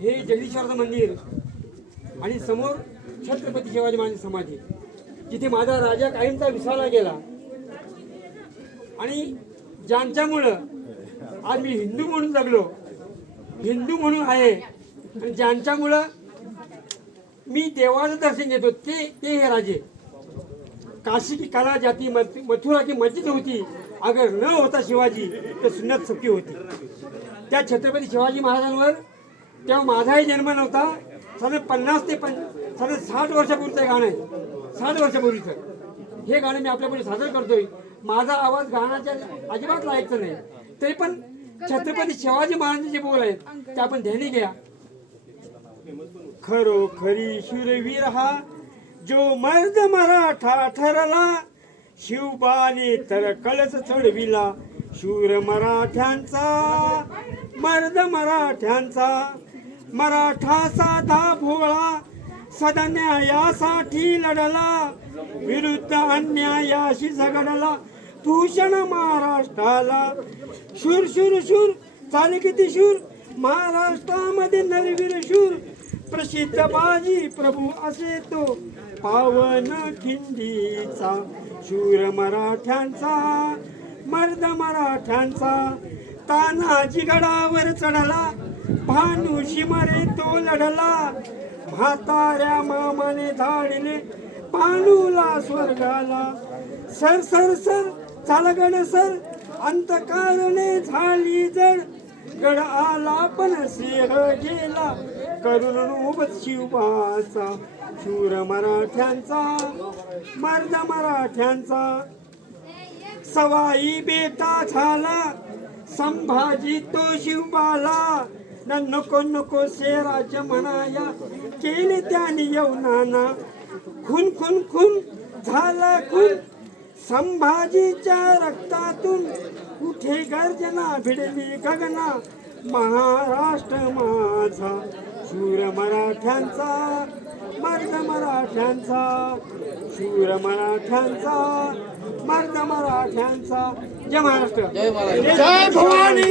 हे जगदीश्वराचं मंदिर आणि समोर छत्रपती शिवाजी महाराज समाधी, जिथे माझा राजा कायमचा विसायला गेला आणि ज्यांच्यामुळं आज मी हिंदू म्हणून जगलो, हिंदू म्हणून आहे, आणि ज्यांच्यामुळं मी देवाचं दर्शन घेतो ते हे राजे. काशी की कला जाती, मथुरा की मस्जिद होती, अगर न होता शिवाजी तर सुन्नत सबकी होती. त्या छत्रपती शिवाजी महाराजांवर तेव्हा माझाही जन्म नव्हता. साधारण 50 ते 60 वर्षापूर्वीचं गाणं आहे, 60 वर्षापूर्वीचं हे गाणं मी आपल्यापुढे सादर करतोय. माझा आवाज गाण्याच्या अजिबात लायकचं नाही, तरी पण छत्रपती शिवाजी महाराजांचे जे बोल आहेत ते आपण ध्यानी घ्या. खरोखरी शूरवीर हा जो मर्द मराठा ठरला, शिवबाने तर कळस चढविला शूर मराठ्यांचा, मर्द मराठ्यांचा. मराठा साधा भोळा सदा न्यायासाठी लढला, विरुद्ध अन्यायाशी झगडला भूषण महाराष्ट्राला. शूर शूर शूर चाले किती शूर, महाराष्ट्रामध्ये नरवीर शूर. प्रसिद्ध बाजी प्रभू असे तो पावन खिंडीचा, शूर मराठ्यांचा, मर्द मराठ्यांचा. तानाजी गडावर चढला, भानुशी मरे तो लढला, म्हाताऱ्या मामाने धाडले पांडूला स्वर्गाला. सर सर सर चालगड सर, अंतकारणे झाली जड, गड आला पण सिंह गेला, करून शिवबाचा. शूर मराठ्यांचा, मर्द मराठ्यांचा. सवाई बेटा झाला संभाजी तो शिवबाला, नको नको शेराज म्हणाया केले त्याने यवनाना. खून खून खून झाला खून संभाजीच्या रक्तातून, कुठे गर्जना भिडली गगना, महाराष्ट्र माझा. शूर मराठ्यांचा, मर्द मराठ्यांचा, शूर मराठ्यांचा, मर्द मराठ्यांचा. जय महाराष्ट्र, जय भवानी.